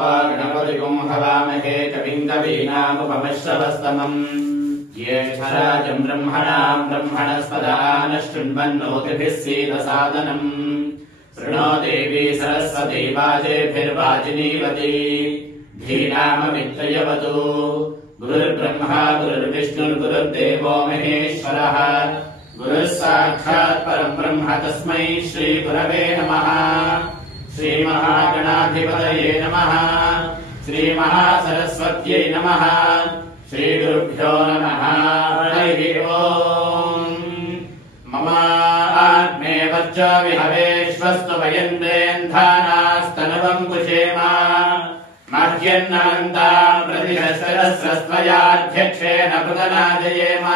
त्वा गणपतिगुं हवामहे कविं कवीनामुपमश्रवस्तमम् ज्येष्ठराजम् ब्रह्मणाम् ब्रह्मणस्पदानः शृण्वन्नोतिभिः सीदसादनम् शृणो देवी सरस्वती वाजेभिर्वाजिनीवती धीनाममित्रयवतु गुरुर्ब्रह्मा गुरुर्विष्णुर्गुरुर्देवो महेश्वरः गुरुः साक्षात् परम् ब्रह्म तस्मै श्रीगुरवे नमः। श्रीमहागणाधिपतये नमः। श्रीमहासरस्वत्यै नमः। श्रीगुरुभ्यो नमः। हरिः ओम्। मम आत्मे वर्चो विहवेश्वस्तु वयन्तेन्धानास्तनुवम् कुचेम मह्यन्नन्ताम् प्रतिशस्त्रस्त्वयाध्यक्षेण पृतनाजयेम।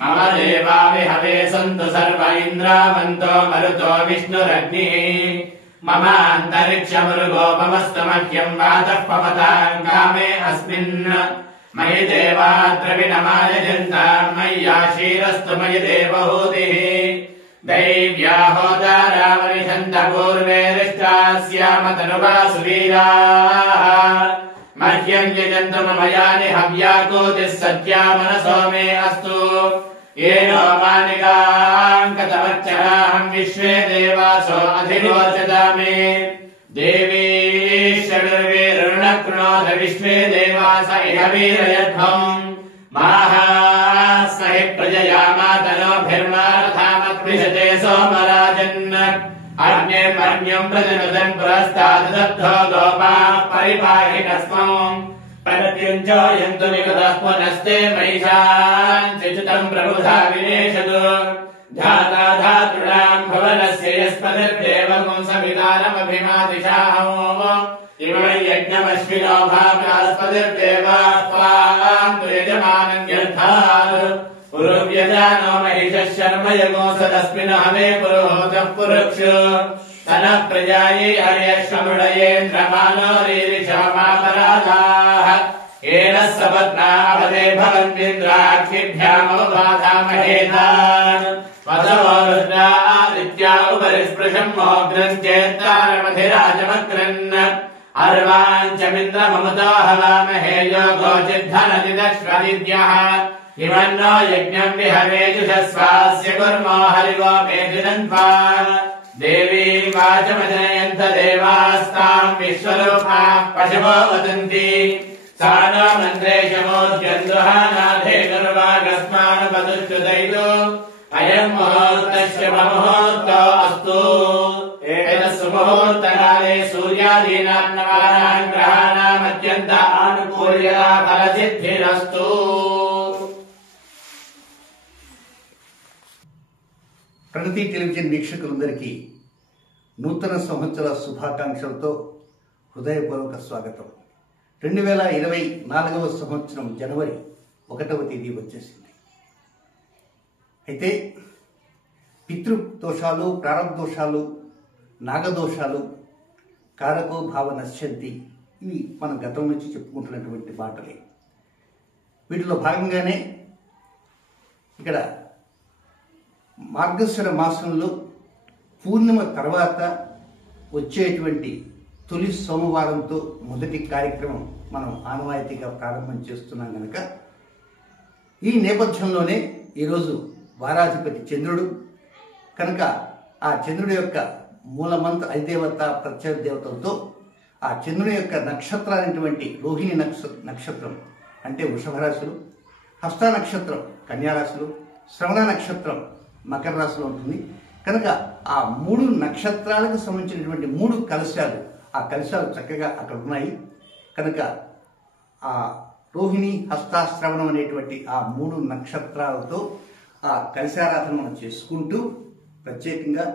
मम देवा विहवे सन्तु सर्व इन्द्रावन्तो मरुतो विष्णुरग्निः मम अन्तरिक्षमृगोपमस्तु मह्यम् वातः पवताम् कामे अस्मिन् मयि देवा द्रविणमायजन्ताम् मय्याशीरस्तु मयि देवहूतिः दैव्या होतारामनिषन्त पूर्वे दृष्टास्याम तनुवासुवीराः मह्यम् यजन्तु मम यानि हव्याकूतिः सत्या मनसो मे अस्तु येनो मानिकाम् कतमच्चराहम् विश्वे देवासो अधिरोचता मे देवी षडुर्वीरुणकृणोद विश्वे देवास इह वीरयध्वम् माहास्महि प्रजया मातनोभिर्मारथामद्विषते सोमराजन् अग्ने पर्ण्यम् प्रतिनुदन् पुरस्ताददब्धो गोपाः परिपाहि नस्मम् प्रत्युञ्चोयन्तु निगतः पुनस्ते महिषान् चिचितम् प्रबुधा विनेशतु धाता धातॄणाम् भवनस्य यस्पतिर्देवगुं सवितारमभिमातिशाहो इमै यज्ञमश्विनो भाव्यास्पतिर्देवाः त्वाम् तु यजमानम् यर्थात् पुरुव्यजानो महिषः शर्म यगोऽसदस्मिन् हवे पुरोहोतः पुरुक्षु तनः प्रजायै हर्यश्वमृडयेन्द्रमानो रीरिषमापराधाः येन सपत्नावदे भवन्तीन्द्राक्षिभ्यामवबाधामहेतान् वसवो रुद्रा आदित्या उपरि स्पृशम् मोग्रम् चेत्तारमधिराजमग्रन् अर्वाञ्चमिन्द्रममुतो हवामहे योगोचिद्धनदिदश्वदिद्यः हिमन्नो यज्ञम् विहवेजुषस्वास्य कुर्मो हरिवो मेदिनन्त्वा देवी वाचमजनयन्त देवास्ताम् विश्वरूपाः पशवो वदन्ति सा नो मन्त्रेशमोद्यन्दुहानाथे गर्वागस्मानुपदुच्युतैतो अयम् मुहूर्तस्य मुहूर्तो अस्तु एतत् सुमुहूर्तकाले सूर्यादीनाम् नवानाम् ग्रहाणाम् अत्यन्त आनुकूल्यता फलसिद्धिरस्तु। ప్రగతి టెలివిజన్ వీక్షకులందరికీ నూతన సంవత్సర శుభాకాంక్షలతో హృదయపూర్వక స్వాగతం. 2024వ సంవత్సరం జనవరి 1వ తేదీ వచ్చేసింది. అయితే పితృదోషాలు, ప్రారంధదోషాలు, నాగదోషాలు, కారకో భావ నశ్యంతి, ఇవి మనం గతం నుంచి చెప్పుకుంటున్నటువంటి మాటలే. వీటిలో భాగంగానే ఇక్కడ మార్గశిర మాసంలో పూర్ణిమ తర్వాత వచ్చేటువంటి తొలి సోమవారంతో మొదటి కార్యక్రమం మనం ఆనవాయితీగా ప్రారంభం చేస్తున్నాం కనుక ఈ నేపథ్యంలోనే ఈరోజు వారాధిపతి చంద్రుడు కనుక ఆ చంద్రుడి యొక్క మూలమంత్ర అధిదేవత ప్రత్యేక దేవతలతో ఆ చంద్రుడి యొక్క నక్షత్రాలైనటువంటి రోహిణి నక్షత్రం అంటే వృషభ రాశులు, హస్త నక్షత్రం కన్యారాశులు, శ్రవణ నక్షత్రం మకర రాశిలో ఉంటుంది కనుక ఆ 3 నక్షత్రాలకు సంబంధించినటువంటి 3 కలశాలు, ఆ కలశాలు చక్కగా అక్కడ ఉన్నాయి కనుక ఆ రోహిణి హస్తాశ్రవణం అనేటువంటి ఆ 3 నక్షత్రాలతో ఆ కలశారాధన మనం చేసుకుంటూ ప్రత్యేకంగా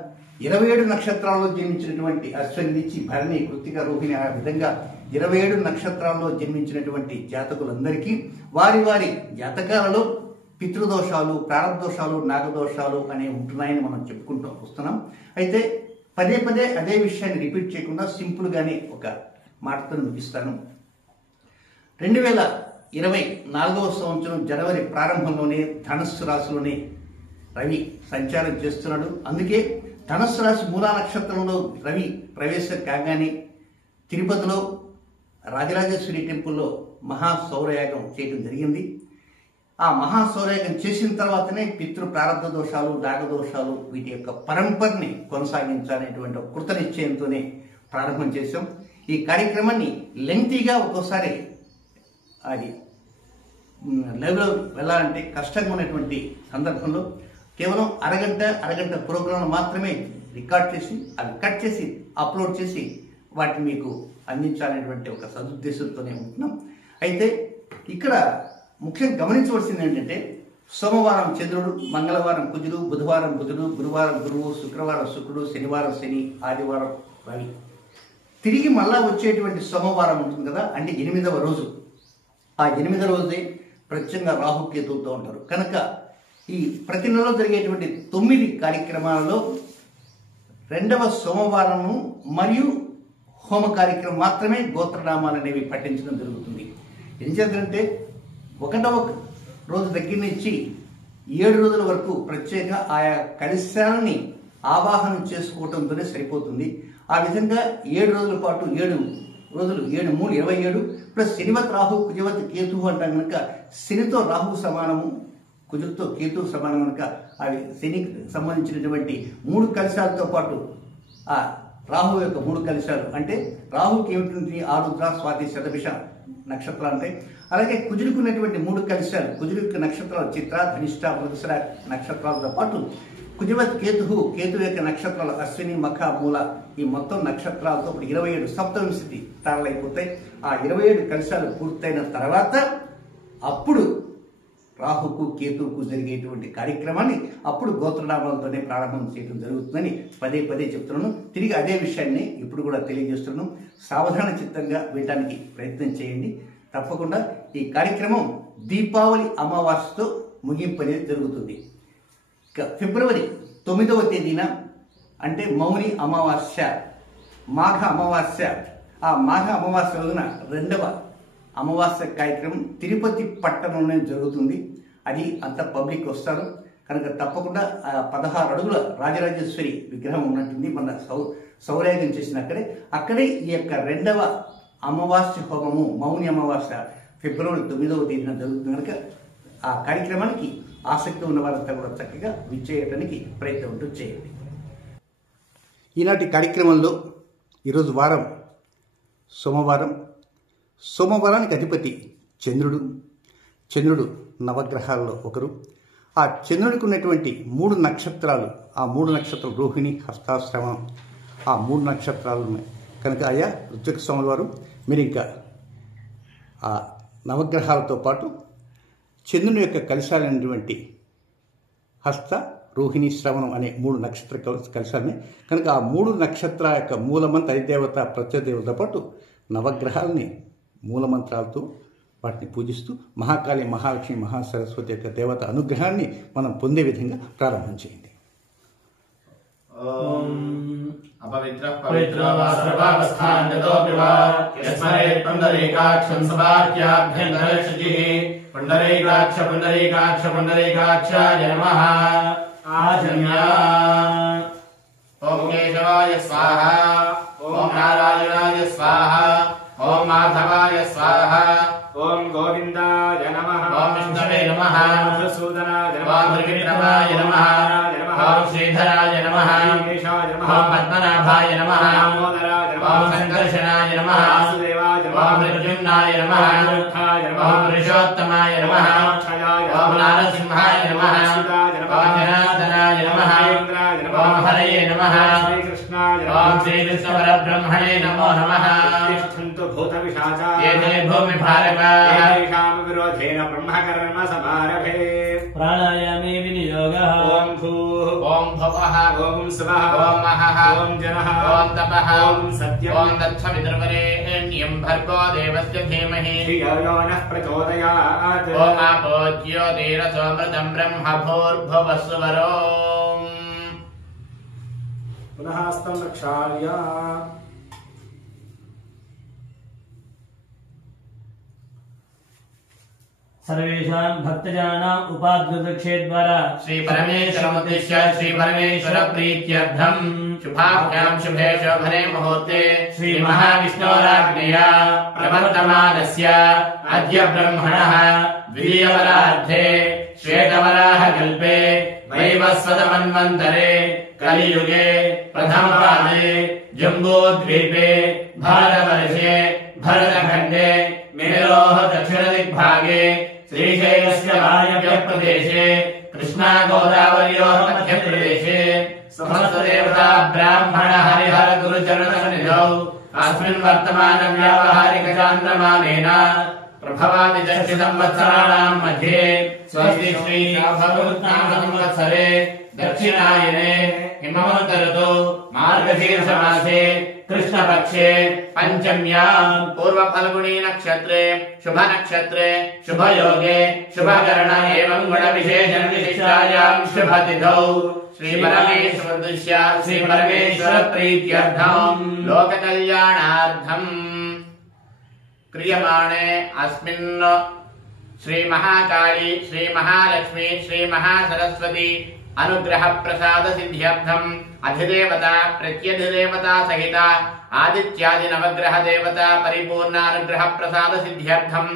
27 నక్షత్రాల్లో జన్మించినటువంటి అశ్విని నుంచి భరణి, కృత్తిక, రోహిణి ఆ విధంగా 27 నక్షత్రాల్లో జన్మించినటువంటి జాతకులందరికీ వారి వారి జాతకాలలో పితృదోషాలు, ప్రారంధదోషాలు, నాగదోషాలు అనేవి ఉంటున్నాయని మనం చెప్పుకుంటూ వస్తున్నాం. అయితే పదే పదే అదే విషయాన్ని రిపీట్ చేయకుండా సింపుల్గానే ఒక మాటతో ముగిస్తాను. 2024వ సంవత్సరం జనవరి ప్రారంభంలోనే ధనస్సు రాశిలోనే రవి సంచారం చేస్తున్నాడు. అందుకే ధనస్సు రాశి మూలా నక్షత్రంలో రవి ప్రవేశం కాగానే తిరుపతిలో రాజరాజేశ్వరి టెంపుల్లో మహాసౌరయాగం చేయడం జరిగింది. ఆ మహాసౌరయాగం చేసిన తర్వాతనే పితృ ప్రారంభ దోషాలు, నాగదోషాలు వీటి యొక్క పరంపరని కొనసాగించాలనేటువంటి ఒక కృత నిశ్చయంతోనే ప్రారంభం చేశాం. ఈ కార్యక్రమాన్ని లెంగ్తీగా ఒక్కోసారి అది లైవ్లో వెళ్ళాలంటే కష్టంగా ఉన్నటువంటి సందర్భంలో కేవలం అరగంట ప్రోగ్రాంలు మాత్రమే రికార్డ్ చేసి అవి కట్ చేసి అప్లోడ్ చేసి వాటిని మీకు అందించాలనేటువంటి ఒక సదుద్దేశంతోనే ఉంటున్నాం. అయితే ఇక్కడ ముఖ్యంగా గమనించవలసింది ఏంటంటే సోమవారం చంద్రుడు, మంగళవారం కుజుడు, బుధవారం బుధుడు, గురువారం గురువు, శుక్రవారం శుక్రుడు, శనివారం శని, ఆదివారం రవి. తిరిగి మళ్ళా వచ్చేటువంటి సోమవారం ఉంటుంది కదా, అంటే 8వ రోజు. ఆ 8వ రోజే ప్రత్యేకంగా రాహుకేతువుతో ఉంటారు. కనుక ఈ ప్రతి నెలలో జరిగేటువంటి 9 కార్యక్రమాలలో 2వ సోమవారము మరియు హోమ కార్యక్రమం మాత్రమే గోత్రనామాలు అనేవి పఠించడం జరుగుతుంది. ఏం చేద్దంటే 1వ రోజు దగ్గర నుంచి 7 రోజుల వరకు ప్రత్యేక ఆయా కలశాలని ఆవాహనం చేసుకోవడంతోనే సరిపోతుంది. ఆ విధంగా 7 రోజుల పాటు 7 రోజులు 7 3 27 ప్లస్ శనివత్ రాహు కుజవత్ కేతు అంటాం కనుక శనితో రాహు సమానము, కుజుతో కేతు సమానం కనుక అవి శనికి సంబంధించినటువంటి 3 కలశాలతో పాటు ఆ రాహు యొక్క 3 కలశాలు అంటే రాహుకి ఏమిటి ఆరుద్ర, స్వాతి, శతభిష నక్షత్రాలు ఉంటాయి. అలాగే కుజుడికి ఉన్నటువంటి 3 కలశాలు, కుజుడి యొక్క నక్షత్రాలు చిత్ర, ధనిష్ట, మృగశిర నక్షత్రాలతో పాటు కుజవత్ కేతు యొక్క నక్షత్రాలు అశ్విని, మఖ, మూల ఈ మొత్తం నక్షత్రాలతో 27 సప్తవింశతి తారలైపోతాయి. ఆ 27 కలశాలు పూర్తయిన తర్వాత అప్పుడు రాహుకు కేతువుకు జరిగేటువంటి కార్యక్రమాన్ని అప్పుడు గోత్రనామాలతోనే ప్రారంభం చేయడం జరుగుతుందని పదే చెప్తున్నాను. తిరిగి అదే విషయాన్ని ఇప్పుడు కూడా తెలియజేస్తున్నాను. సావధాన చిత్తంగా వినడానికి ప్రయత్నం చేయండి. తప్పకుండా ఈ కార్యక్రమం దీపావళి అమావాస్యతో ముగింపు అనేది జరుగుతుంది. ఫిబ్రవరి 9వ తేదీన అంటే మౌని అమావాస్య, మాఘ అమావాస్య. ఆ మాఘ అమావాస్య రోజున 2వ అమావాస్య కార్యక్రమం తిరుపతి పట్టణంలో జరుగుతుంది. అది అంత పబ్లిక్ వస్తారు కనుక తప్పకుండా 16 అడుగుల రాజరాజేశ్వరి విగ్రహం ఉన్నట్టుంది. మన సౌరయాగం చేసిన అక్కడే ఈ యొక్క 2వ అమావాస్య హోమము మౌని అమావాస్య ఫిబ్రవరి 9వ తేదీన జరుగుతుంది కనుక ఆ కార్యక్రమానికి ఆసక్తి ఉన్న వారంతా కూడా చక్కగా విచ్చేయడానికి ప్రయత్నం చేయండి. ఈనాటి కార్యక్రమంలో ఈరోజు వారం సోమవారం. సోమవారానికి అధిపతి చంద్రుడు నవగ్రహాల్లో ఒకరు. ఆ చంద్రుడికి ఉన్నటువంటి 3 నక్షత్రాలు, ఆ 3 నక్షత్రాలు రోహిణి, హస్తాశ్రమం, ఆ 3 నక్షత్రాలు ఉన్నాయి కనుక ఆయా ఋతుక సోమవారం మీరు ఇంకా ఆ నవగ్రహాలతో పాటు చంద్రుని యొక్క కలశాలైనటువంటి హస్త, రోహిణి, శ్రవణం అనే 3 నక్షత్ర కలశాలని కనుక ఆ 3 నక్షత్రాల యొక్క మూలమంత్ర అధిదేవత ప్రత్యదేవతతో పాటు నవగ్రహాలని మూలమంత్రాలతో వాటిని పూజిస్తూ మహాకాళి, మహాలక్ష్మి, మహాసరస్వతి యొక్క దేవత అనుగ్రహాన్ని మనం పొందే విధంగా ప్రారంభం చేయండి. अपवित्रः पवित्रो वा सर्वावस्थान्यतोऽपि वा यस्मरेत् पुण्डरीकाक्षं सभाख्याभ्यन्तरशुचिः पुण्डरीकाक्षाय नमः। आजन्या ॐ केशवाय स्वाहा, ॐ नारायणाय स्वाहा, ॐ माधवाय स्वाहा, ॐ गोविन्दाय नमः, ॐ विष्णवे नमः, मधुसूदनाय नमः, ॐ त्रिविक्रमाय नमः, ॐ श्रीधराय नमः, ॐ पद्मनाभाय नमः, ॐ संकर्षणाय नमः, ॐ मृत्युञ्जयाय नमः, ॐ पुरुषोत्तमाय नमः, ॐ नारसिंहाय नमः, ॐ जनार्दनाय नमः, ॐ हरये नमः, ॐ श्रीकृष्णपरब्रह्मणे नमो नमः। एते भूमिभारकाः विरोधेन ब्रह्मकर्म समारभे प्राणायामे विनियोगः। ॐ भूः, ॐ भवः, ॐ स्वः, ॐ महः, ॐ जनः, ॐ तपः, ॐ सत्यम्, ॐ तत्सवितुर्वरेण्यं भर्गो देवस्य धीमहि धियो यो नः प्रचोदयात्। ॐ आपो ज्योतिरसोमृतं ब्रह्म भूर्भुवस्सुवरो। पुनः हस्तं प्रक्षाल्य सर्वेषां भक्तजनानाम् उपाद्युतक्षेद्वारा श्री परमेश्वरमुद्दिश्य श्री परमेश्वर प्रीत्यर्थम् शुभाभ्यां शुभे शोभने मुहूर्ते श्री महाविष्णोराज्ञया प्रवर्तमानस्य अद्य ब्रह्मणः द्वितीयवरार्धे श्वेतवराहकल्पे वैवस्वतमन्वन्तरे कलियुगे प्रथमपादे जम्बूद्वीपे भारतवर्षे भरतखण्डे मेरोः दक्षिणदिग्भागे श्रीशैलस्य वायव्यप्रदेशे कृष्णागोदावर्योः मध्यप्रदेशे समस्तदेवता ब्राह्मण हरिहर गुरुचरणसन्निधौ अस्मिन् वर्तमान व्यावहारिकचान्द्रमानेन प्रभवादिदश संवत्सराणां मध्ये स्वस्ति श्री संवत्सरे दक्षिणायने हिमवन्तऋतौ मार्गशीर्षमासे कृष्णपक्षे पंचम्यां पूर्वफल्गुणी नक्षत्रे शुभ नक्षत्रे शुभयोगे शुभकरण एवं गुणविशेषण विशिष्टायां शुभतिथौ श्री परमेश्वर प्रीत्यर्थं लोककल्याणार्थं क्रियमाणे अस्मिन् श्री महाकाली श्री महालक्ष्मी श्री महासरस्वती अनुग्रह प्रसाद सिद्ध्यर्थम अधिदेवता प्रत्यधिदेवता सहित आदित्यादि नवग्रह देवता परिपूर्ण अनुग्रह प्रसाद सिद्ध्यर्थम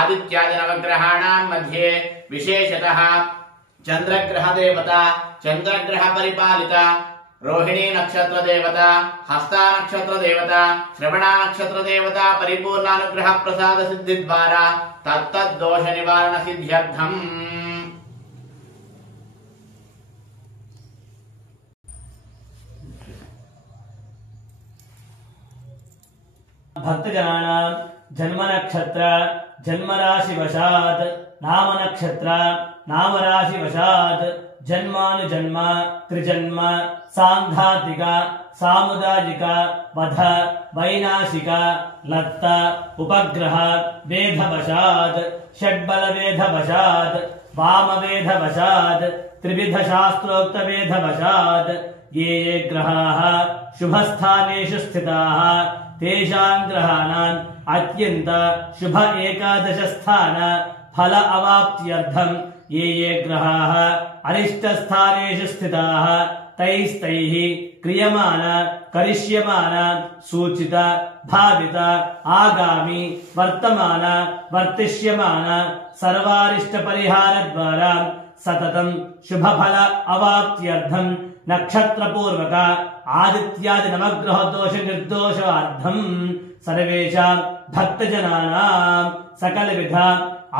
आदित्यादि नवग्रहाणां मध्ये विशेषतः चंद्रग्रह देवता चंद्रग्रह परिपालिता रोहिणी नक्षत्र देवता हस्ता नक्षत्र देवता श्रवणा नक्षत्र देवता परिपूर्ण अनुग्रह प्रसाद सिद्धि द्वारा तत्तद् दोष निवारण सिद्ध्यर्थम भक्तजनानां जन्म नक्षत्र जन्मराशि वशात् नाम नक्षत्र नाम राशि वशात् जन्मानुजन्म त्रिजन्म सांघातिक सामुदायिक वध वैनाशिक लत्त उपग्रह वेध वशात् षड्बल वेध वशात् वाम वेध वशात् त्रिविध शास्त्रोक्त वेध वशात् ये ग्रहाः शुभस्थानेषु स्थिताः तेषां ग्रहाणाम् अत्यन्त शुभ एकादश स्थान फल अवाप्त्यर्थं ये ग्रहाः अरिष्ट स्थानेषु स्थिताः तैस्तैः क्रियमाण करिष्यमाण सूचित भावित आगामी वर्तमान वर्तिष्यमाण सर्वारिष्ट परिहार द्वारा सततं शुभ फल अवाप्त्यर्थं नक्षत्र पूर्वक आदित्यादि नवग्रह दोष निर्दोषार्थं सर्वेषां भक्तजनानां सकल विध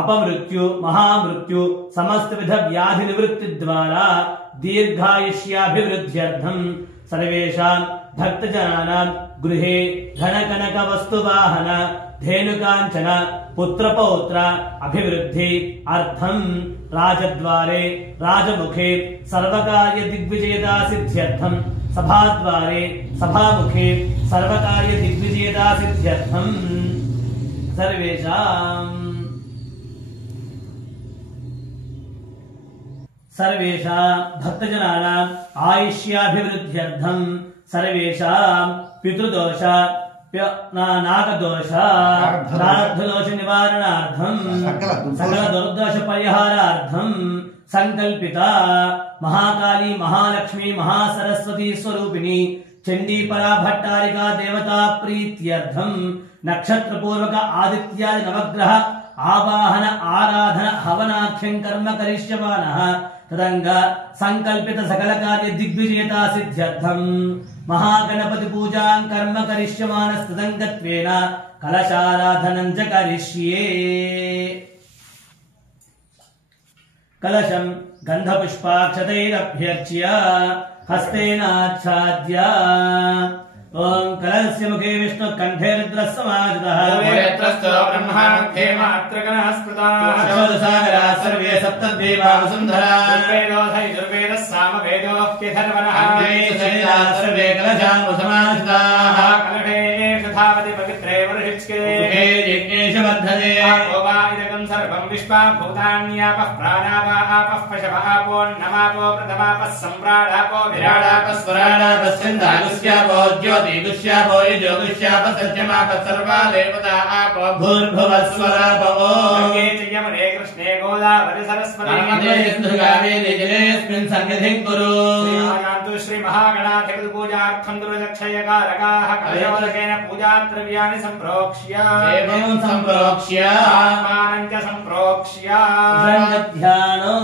अपमृत्यु महामृत्यु समस्त विध व्याधि निवृत्ति द्वारा दीर्घायुष्याभिवृद्ध्यर्थं सर्वेषां भक्तजनानां गृहे धन कनक वस्तुवाहन धेनुकांचन पुत्रपौत्र अभिवृद्धि अर्थं राजद्वारे राजमुखे सर्वकार्य दिग्विजयता सिद्ध्यर्थं सभाद्वारे सभामुखे सर्वकार्य दिग्विजयता सिद्ध्यर्थं सर्वेषां भक्तजनानां आयुष्याभिवृद्ध्यर्थं सर्वेषां पितृदोष नागदोष प्रारब्धदोष निवारणार्थं सकल दुर्दोष परिहारार्थं संकल्पिता महाकाली महालक्ष्मी महासरस्वती स्वरूपिणी चंडीपरा भट्टारिका देवता प्रीत्यर्थं नक्षत्र पूर्वक आदित्यादि नवग्रह आवाहन आराधन हवनाख्यं कर्म करिष्यमानः तदंग संकल्पित सकल कार्य दिग्विजयता सिद्ध्यर्थं महागणपति पूजां कर्म करिष्यमानस्तदंगत्वेन कलशाराधनं च करिष्ये कलशं गन्धपुष्पाक्षतैरभ्यर्च्य हस्तेनाच्छाद्य ओम कलशस्य मुखे विष्णु कंठे रुद्रः समाहितः वेत्रस्तो ब्रह्माण्डे मात्रगणः स्मृताः शोधसागराः सर्वे सप्तद्वीपा वसुन्धराः दुर्वेदः सामवेदो केथर्वणः शरीराः सर्वे कलशां समाहिताः कलशे धावति पवित्रे वर्षिच्के मुखे यज्ञेश वर्धते ओवा इदकं सर्वं विश्व विश्वा भूतान्यापः प्राणापापः पशवापोन्नमापो प्रथमापः सम्राडापो विराडापः स्वराडापश्चन्दागुष्यापो ज्योतिगुष्यापो युजोगुष्यापः सत्यमापः सर्वा देवता आपो भूर्भुवस्वरापो गङ्गे च यमुने कृष्णे गोदावरि सरस्वती जलेऽस्मिन् सन्निधिं कुरु श्रीमायान्तु श्रीमहागणाधिपति पूजार्थं दुर्दक्षयकारकाः कलशोदकेन पूजाद्रव्याणि सम्प्रोक्ष्य एवं सम्प्रोक्ष्य आत्मानं च सम्प्रोक्ष्य ध्यानो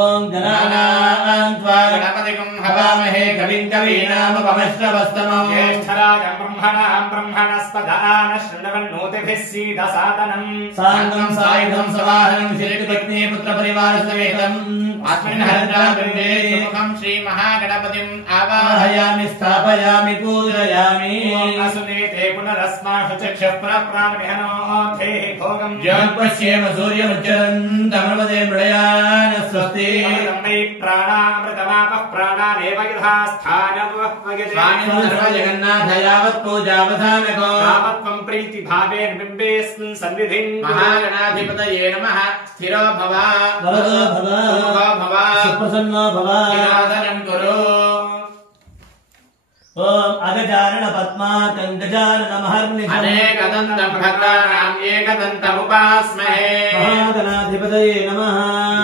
ॐ गणानां त्वा गणपतिं हवामहे कविं कवीनामुपमश्रवस्तमम् ज्येष्ठराजं ब्रह्मणां ब्रह्मणस्पदान शृण्वन्नोतिभिः सीदसादनम् साङ्गं सायुधं सवाहनं श्रीपत्नी पुत्रपरिवारसमेतम् अस्मिन् हरिद्रावृन्दे सुमुखं श्रीमहागणपतिम् आवाहयामि स्थापयामि पूजयामि असुनेते पुनरस्मासु चक्षुः प्राणमिहनोऽधेः भोगम् ज्योत्पश्येम सूर्यमुच्चरन्तमर्वदे मृळयान स्वस्ति वै प्राणामृतमापः प्राणानेव यथा स्थानमुपयते जगन्नाथ यावत् पूजावधानको तावत्त्वं प्रीतिभावेन बिम्बेऽस्मिन् सन्निधिं महागणाधिपतये नमः स्थिरो भव वरदो भव सुप्रसन्नो भव विनाशनं कुरु ॐ अगजानन पद्माकं गजाननमहर्निशम् अनेकदन्तं भक्तानाम् एकदन्तमुपास्महे महागणाधिपतये नमः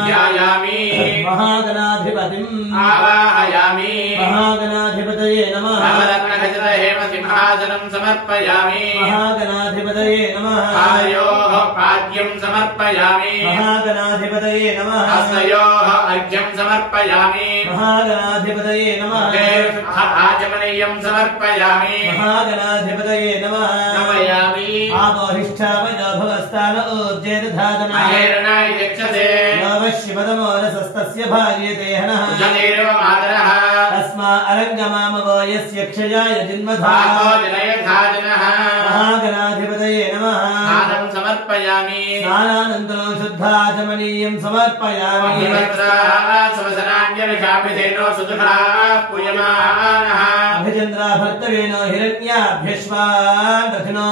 ध्यायामि महागणाधिपतिम् आवाहयामि महागणाधिपतये नमः नवरत्नखचितहेमसिंहासनं समर्पयामि महागणाधिपतये नमः पादयोः पाद्यं समर्पयामि महागणाधिपतये नमः हस्तयोः अर्घ्यं समर्पयामि महागणाधिपतये नमः आचमनीयं समर्पयामि महागणाधिपतये नमः नमयामि आपोहिष्ठापजो भवस्तान ऊर्जेदधातनः अहेरणाय यक्षसे नवशिवतमोरसस्तस्य भार्यते हनः कुशलेरव मातरः तस्मा अरङ्गमामवो यस्य क्षयाय भागो जिन्मधाः जनयधाजनः महागणाधिपतये नमः स्नानं समर्पयामि स्नानानन्तरो शुद्धाचमनीयं समर्पयामि सहस्राञ्जलिषाभिधेनो सुदुःखा पूयमानः अभिचन्द्रा भर्तवेनो हिरण्याभ्यश्वान् रथिनो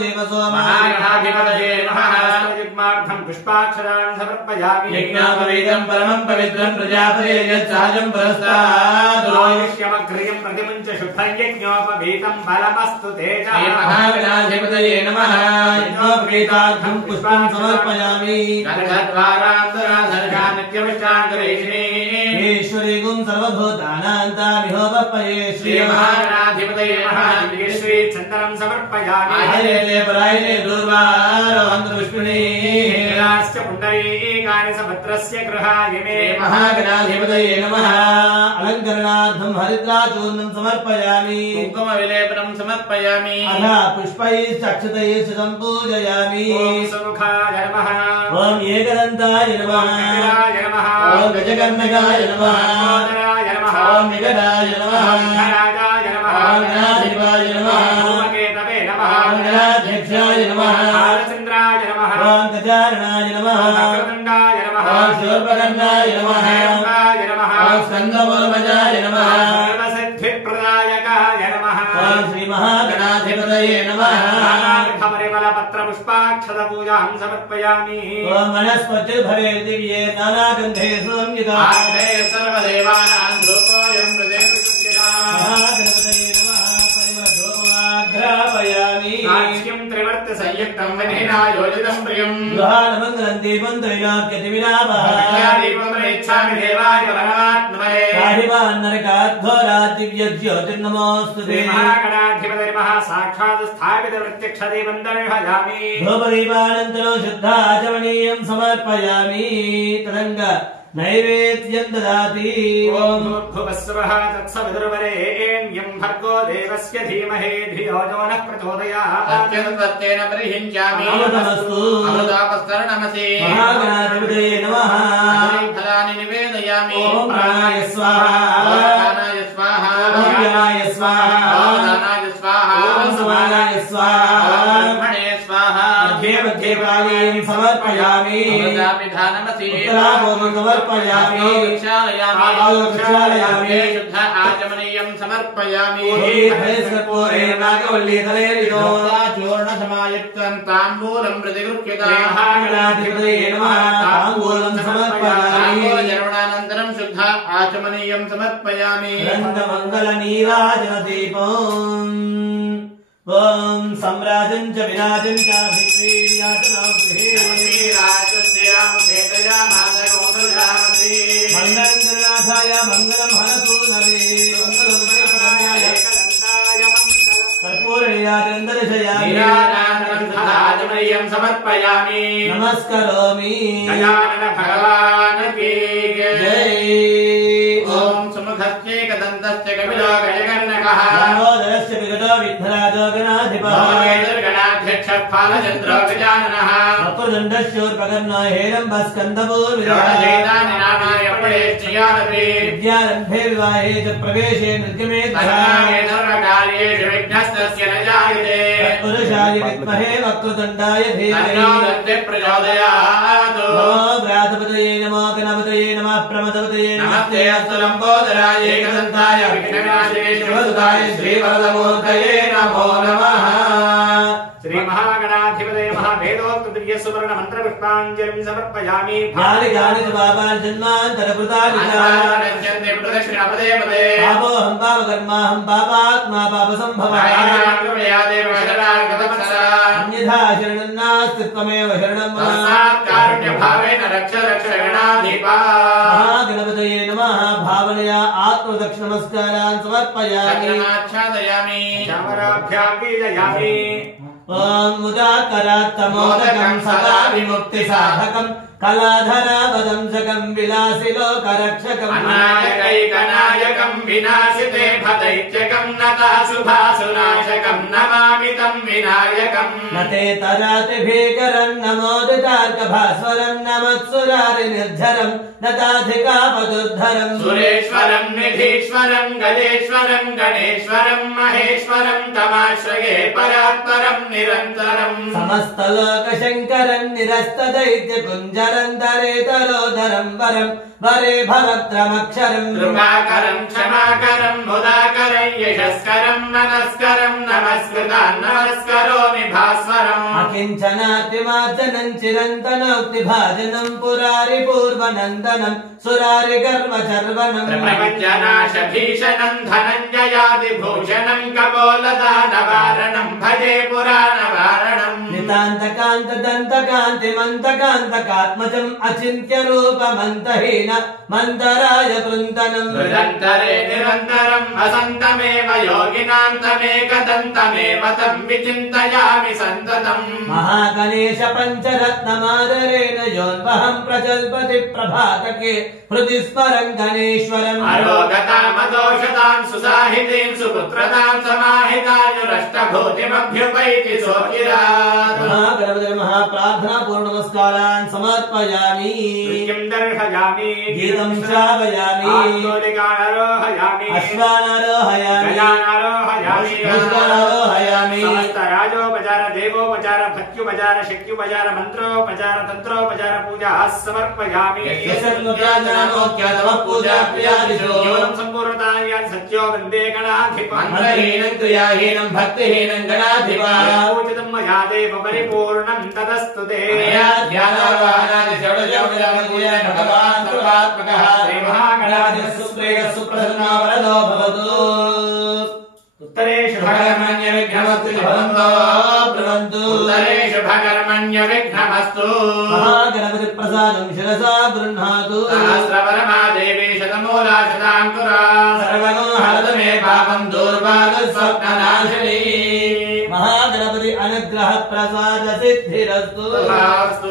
देवसोमः महागणाधिपतये नमः युग्मार्थं पुष्पाक्षराणि समर्पयामि यज्ञापवीतं परमं पवित्रं प्रजापते यत्सहजं पुरस्तात् आयुष्यमग्रियं प्रतिमुञ्च शुद्धं यज्ञोपवीतं बलमस्तु तेजः महागणाधिपतये नमः यज्ञोपवीतार्थं पुष्पं समर्पयामि कनकद्वारान्तराधर्षा नित्यमिष्टान्तरेषिणी ईश्वरीगुं सर्वभूतानान्तामिहोपये श्रीमहागणाधिपतये नमः श्री चन्दनं समर्पयामि श्रीमहागणाधिपतये परायणे दुर्वारोहन्तविष्णुनी च पुण्डरीकानि सभद्रस्य गृहाय मे महागणाधिपतये नमः अलङ्करणार्थं हरिद्राचूर्णं समर्पयामि कुङ्कुमविलेपनं समर्पयामि अधा पुष्पैश्चक्षतैश्च सम्पूजयामि ॐ सुमुखाय नमः ॐ एकदन्ताय नमः कपिलाय नमः ॐ गजकर्णकाय नमः लम्बोदराय नमः ॐ निकटाय नमः गणाय नमः ॐ गणाधिपाय नमः धूमकेतवे नमः ॐ गणाध्यक्षाय नमः बालचन्द्राय नमः ॐ गजाननाय नमः वक्रतुण्डाय नमः ॐ शूर्पकर्णाय नमः हेरम्बाय नमः ॐ स्कन्दमूलमजाय नमः सर्वसिद्धिप्रदायकाय नमः ॐ श्रीमहागणाधिपतये नमः नानाविधपरिमलपत्रपुष्पाक्षतपूजां समर्पयामि ॐ वनस्पतिर्भवे दिव्ये नानागन्धे संयुता आग्नेय सर्वदेवानां धूपोऽयं प्रदेशुचिता महागणपतये नमः परिमलधूपमाघ्रापयामि नाट्यं त्रिवर्तसंयुक्तं विधिना योजितं प्रियम् गृहाणमङ्गलं दीपं त्रैलोक्यतिविलापः दीपमनेच्छामि देवाय परमात्मने राहिमान्नरकाध्वरादिव्यज्योतिर्नमोऽस्तु ते महागणाधिपति नमः साक्षात् स्थापित प्रत्यक्षदेवं दर्शयामि धूपदीपानन्तरो शुद्धाचमनीयं समर्पयामि तरङ्ग नैवेद्यं ददाति ॐ भूर्भुवस्सुवः तत्सवितुर्वरेण्यं भर्गो देवस्य धीमहि धियो यो नः प्रचोदयात् सत्येन परिहिञ्चामि अमृतमस्तु अमृतापस्तरणमसि महागणाधिपतये नमः फलानि निवेदयामि ॐ प्राणाय स्वाहा दानाय स्वाहा ॐ ज्ञानाय स्वाहा दानाय स्वाहा ॐ समानाय स्वाहा ब्रह्मणे स्वाहा मध्ये मध्ये प्राणीनि समर्पयामि अमृतापिधानमसि उत्तराभोगं समर्पयामि प्रक्षालयामि शुद्ध आचमनीयं समर्पयामि नागवल्ली तलेरिदो चूर्णसमायुक्तं तां ताम्बूलं प्रतिगृह्यता महागणाधिपतये नमः ताम्बूलं समर्पयामि ताम्बूलचर्वणानन्तरं शुद्ध आचमनीयं समर्पयामि रङ्गमङ्गलनीराजनदीपम् ॐ सम्राजं च विराजं च मङ्गलनाथाय मङ्गलं हरसूनवे कर्पूरनीराजनदर्शयामि समर्पयामि नमस्करोमि गजानन भगवान की जय ओम सुमुखस्यैकदन्तस्य कपिलो गजकर्णकः लम्बोदरस्य विकटो विघ्नराजो गणाधिपः गणाध्यक्षः फालचन्द्रो गजाननः वक्रतुण्डस्योर्पकर्णो हेरम्बस्कन्दपूर्विदः नामाय पडेच्छयादपि विद्यारम्भे विवाहे च प्रवेशे नृत्यमे तथाये सर्वकार्येषु विघ्नस्तस्य न जायते पुरुषाय विद्महे वक्रतुण्डाय तन्नो धीमहि दन्ते प्रचोदयात् नमो व्रातपतये नमो गणपतये नमः प्रमदपतये नमस्ते अस्तु लम्बोदराय एकदन्ताय विघ्नविनाशिने शिवसुताय श्रीवरदमूर्तये नमो नमः श्री महागणाधिपतये महाभेदोक्त दिव्य सुवर्ण मंत्र पुष्पांजलिं समर्पयामि ज्ञानि ज्ञानि च पापानि जन्मान्तरकृतानि च नश्यन्ते प्रदक्षिणा पदे पदे पापोऽहं पापकर्माहं पापात्मा पापसम्भवः अन्यथा शरणं नास्ति त्वमेव शरणं मम कारुण्यभावेन रक्ष रक्ष गणाधिपा महागणपतये नमः भावनया आत्मदक्षिणमस्कारान् समर्पयामि आच्छादयामि श्यामराभ्यां कीजयामि ॐ मुदाकरात्तमोदकं सदा विमुक्तिसाधकं कलाधरावदंसकं विलासिलोकरक्षकम् अनायकैकनायकं विनाशिते भदैत्यकं नताशुभासुनाशकं नमामि तं विनायकम् न ते तरातिभीकरं नमोदितार्कभास्वरं नमत्सुरारिनिर्झरं नताधिकापदुद्धरं सुरेश्वरं निधीश्वरं गजेश्वरं गणेश्वरं महेश्वरं तमाश्रये परात्परं निरन्तरम् समस्तलोकशङ्करं निरस्तदैत्यकुञ्जरं दरेतरोदरं वरं वरे भवत्रमक्षरं कृपाकरं क्षमाकरं मुदाकरं यशस्करं मनस्करं नमस्कृतान् नमस्करोमि भास्वरम् अकिञ्चनातिमार्जनं चिरन्तनोक्तिभाजनं पुरारिपूर्वनन्दनं सुरारिगर्वचर्वणं प्रपञ्चनाश भीषणं धनञ्जयादिभूषणं कपोलदानवारणं भजे पुराणवारणम् नितान्तकान्तदन्तकान्तिमन्तकान्तकात्मजम् अचिन्त्यरूपमन्तहीन मन्तराय कृन्तनम् हृदन्तरे निरन्तरं वसन्तमेव योगिनान्तमेकदन्तमेव तं विचिन्तयामि सन्ततम् महागणेश पञ्चरत्नमादरेण योन्वहं प्रजल्पति प्रभातके हृदि स्मरं गणेश्वरम् अरोगतामदोषतां सुसाहितीं सुपुत्रतां समाहितायुरष्टभूतिमभ्युपैति सोऽचिरात् महागणपते महाप्रार्थना पूर्ण नमस्कारान् समर्पयामि नृत्यं दर्शयामि गीतं श्रावयामि आरोहयामि अश्वानारोहयामि गजानारोहयामि पुष्पारोहयामि समस्तराजोपचार देवोपचार भक्त्युपचार शक्त्युपचार मन्त्रोपचार तन्त्रोपचार पूजा समर्पयामि पूजा प्रियादिषु सम्पूर्णताय सत्यो वन्दे गणाधिपम् मन्त्रहीनं क्रियाहीनं भक्तिहीनं गणाधिपा पूजितं मया देव परिपूर्णं तदस्तु ते भगवान् सर्वात्मकः सुप्रसन्नो वरदो भवतु उत्तरेषु भगर्मण्यविघ्नमस्तु भवन्तो ब्रुवन्तु उत्तरेषु भगर्मण्यविघ्नमस्तु महागणपति प्रसादं शिरसा गृह्णातु सहस्रपरमादेवी शतमूला शताङ्कुरा सर्वगं हरतु मे पापं दुर्भागस्वप्ननाशिनी महागणपति अनुग्रह प्रसाद सिद्धिरस्तु तथास्तु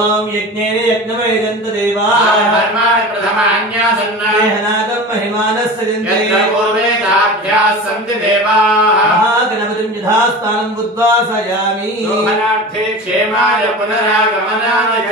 ओम यज्ञेन यज्ञमयजन्त देवाः धर्माणि प्रथमान्यासन्न देहनागं महिमानस्य जन्ते यत्र पूर्वे ताभ्याः सन्ति देवाः महागणपतिं यथास्थानं उद्वासयामि शोभनार्थे क्षेमाय पुनरागमनाय च